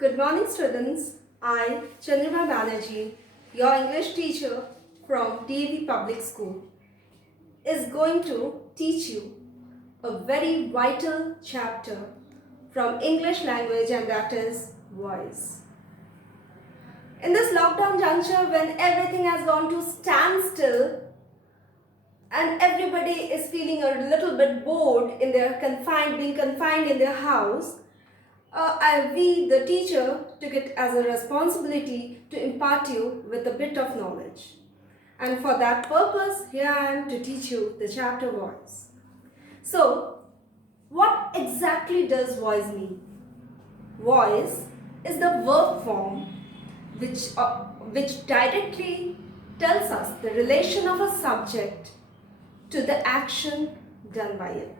Good morning, students. I, Chandrima Banerjee, your English teacher from DAV Public School, is going to teach you a very vital chapter from English language, and that is voice. In this lockdown juncture, when everything has gone to standstill and everybody is feeling a little bit bored in their being confined in their house, we, the teacher, took it as a responsibility to impart you with a bit of knowledge. And for that purpose, here I am to teach you the chapter voice. So, what exactly does voice mean? Voice is the verb form which directly tells us the relation of a subject to the action done by it.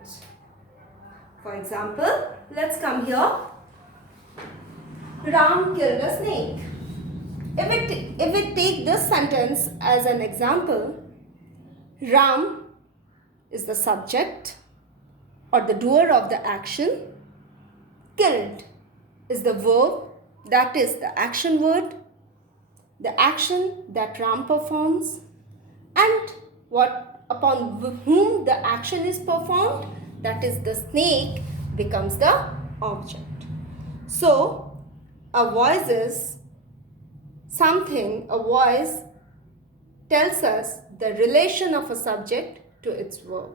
For example, let's come here. Ram killed a snake. If we take this sentence as an example, Ram is the subject or the doer of the action. Killed is the verb, that is the action word, the action that Ram performs, and upon whom the action is performed, that is the snake, becomes the object. So, a voice tells us the relation of a subject to its verb.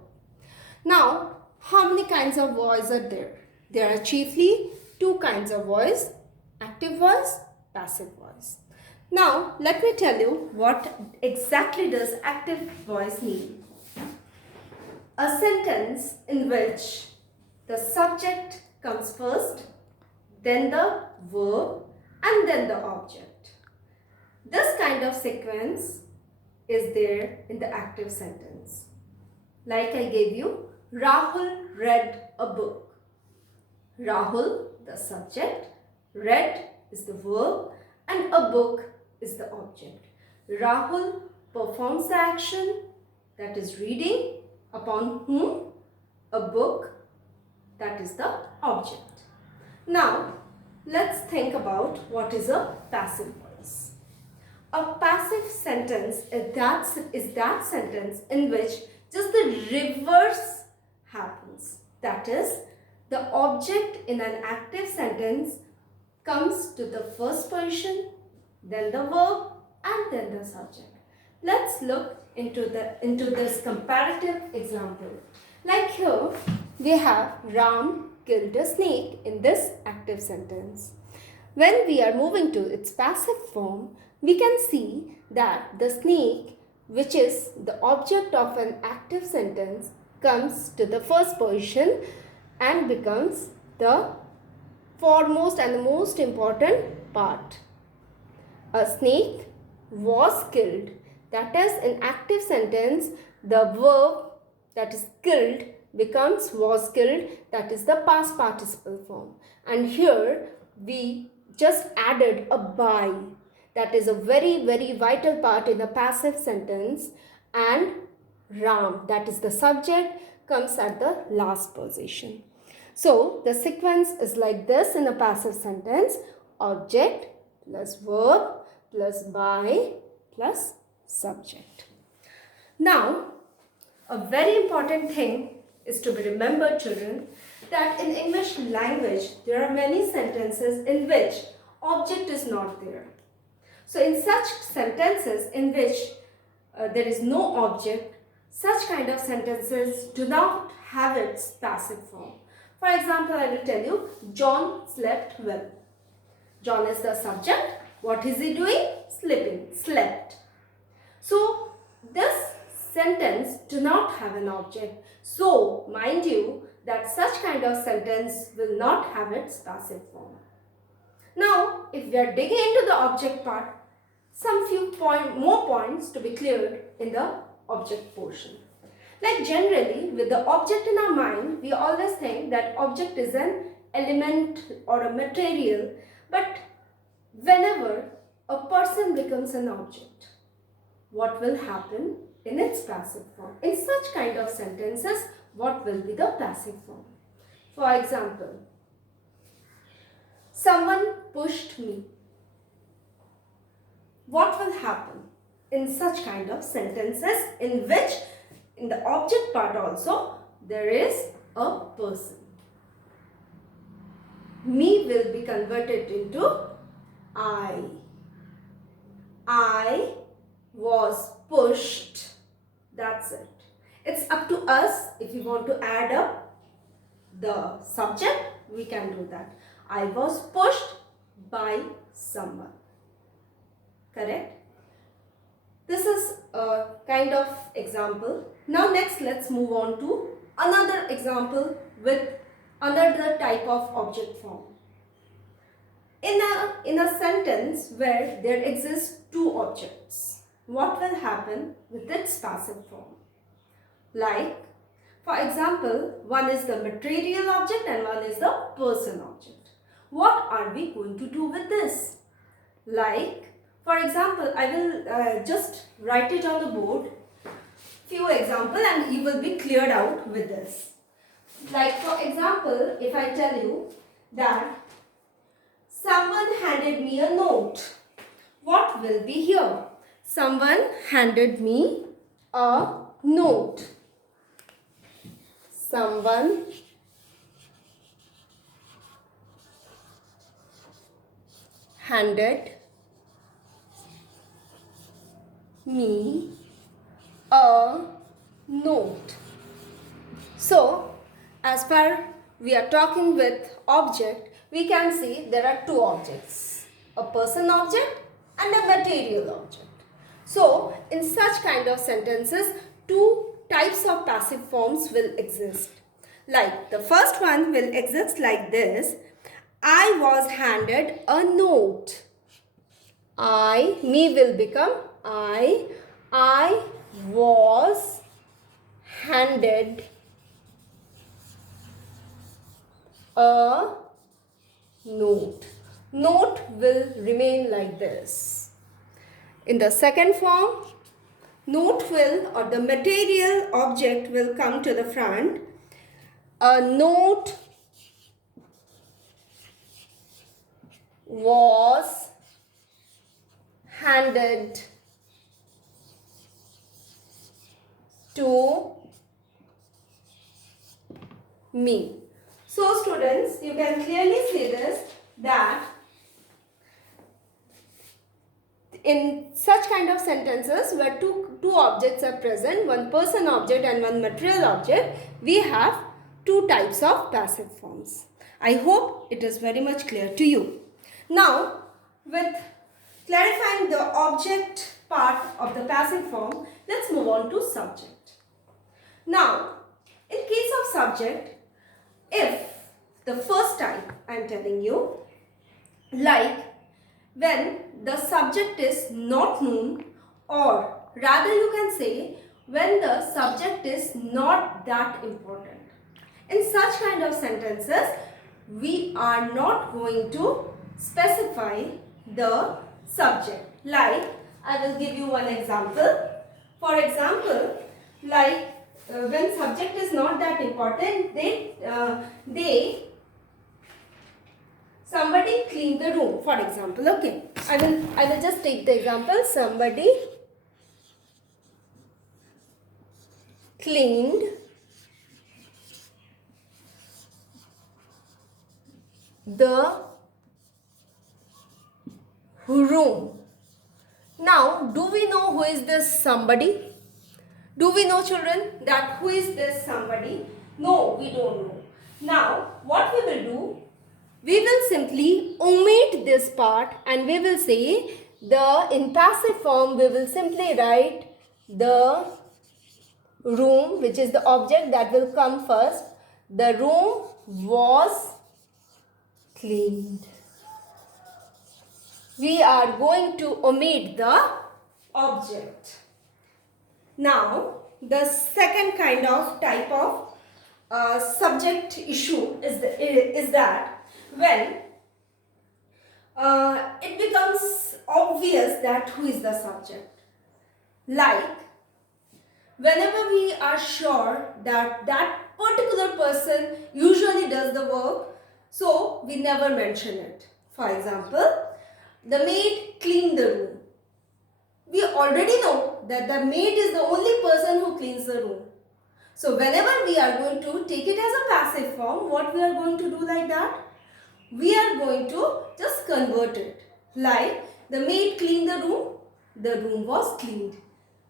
Now, how many kinds of voice are there? There are chiefly two kinds of voice: active voice, passive voice. Now, let me tell you what exactly does active voice mean. A sentence in which the subject comes first, then the verb, and then the object. This kind of sequence is there in the active sentence. Like I gave you, Rahul read a book. Rahul, the subject, read is the verb, and a book is the object. Rahul performs the action, that is reading, upon whom a book, that is the object. Now, let's think about what is a passive voice. A passive sentence is that sentence in which just the reverse happens. That is, the object in an active sentence comes to the first person, then the verb, and then the subject. Let's look into this comparative example. Like here, we have Ram killed a snake in this active sentence. When we are moving to its passive form, we can see that the snake, which is the object of an active sentence, comes to the first position and becomes the foremost and the most important part. A snake was killed. That is, in active sentence, the verb, that is killed, becomes was killed, that is the past participle form. And here we just added a by, that is a very, very vital part in the passive sentence, and Ram, that is the subject, comes at the last position. So the sequence is like this in a passive sentence: object plus verb plus by plus subject. Now, a very important thing is to be remembered, children, that in English language there are many sentences in which object is not there. So in such sentences in which there is no object, such kind of sentences do not have its passive form. For example, I will tell you, John slept well. John is the subject. What is he doing? Sleeping. Slept. So this sentence do not have an object. So mind you that such kind of sentence will not have its passive form. Now, if we are digging into the object part, some few more points to be cleared in the object portion. Like generally, with the object in our mind, we always think that object is an element or a material, but whenever a person becomes an object, what will happen in its passive form? In such kind of sentences, what will be the passive form? For example, someone pushed me. What will happen in such kind of sentences in which in the object part also there is a person? Me will be converted into I. I was pushed. That's it. It's up to us. If we want to add up the subject, we can do that. I was pushed by someone. Correct? This is a kind of example. Now next let's move on to another example with another type of object form. In a sentence where there exists two objects, what will happen with its passive form? Like, for example, one is the material object and one is the person object. What are we going to do with this? Like, for example, I will just write it on the board, few examples, and you will be cleared out with this. Like, for example, if I tell you that someone handed me a note, what will be here? Someone handed me a note. Someone handed me a note. So, as far we are talking with object, we can see there are two objects, a person object and a material object. So, in such kind of sentences, two types of passive forms will exist. Like the first one will exist like this: I was handed a note. Me will become I was handed a note. Note will remain like this. In the second form, note will, or the material object will come to the front. A note was handed to me. So students, you can clearly see this, that in such kind of sentences where two objects are present, one person object and one material object, we have two types of passive forms. I hope it is very much clear to you. Now, with clarifying the object part of the passive form, let's move on to subject. Now, in case of subject, if the first type I am telling you, like when the subject is not known, or rather you can say when the subject is not that important. In such kind of sentences, we are not going to specify the subject. Like, I will give you one example. For example, like when subject is not that important, somebody cleaned the room, for example. Okay, I will just take the example. Somebody cleaned the room. Now, do we know who is this somebody? Do we know, children, that who is this somebody? No, we don't know. Now, what we will do? We will simply omit this part and we will say in passive form we will simply write the room, which is the object that will come first. The room was cleaned. We are going to omit the object. Now, the second kind of type of subject issue is that when it becomes obvious that who is the subject. Like, whenever we are sure that that particular person usually does the work, so we never mention it. For example, the maid cleaned the room. We already know that the maid is the only person who cleans the room. So whenever we are going to take it as a passive form, what we are going to do like that? We are going to just convert it. Like the maid cleaned the room was cleaned.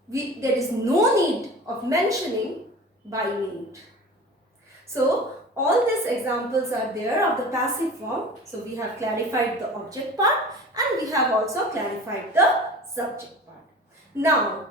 There is no need of mentioning by maid. So all these examples are there of the passive form. So we have clarified the object part and we have also clarified the subject part. Now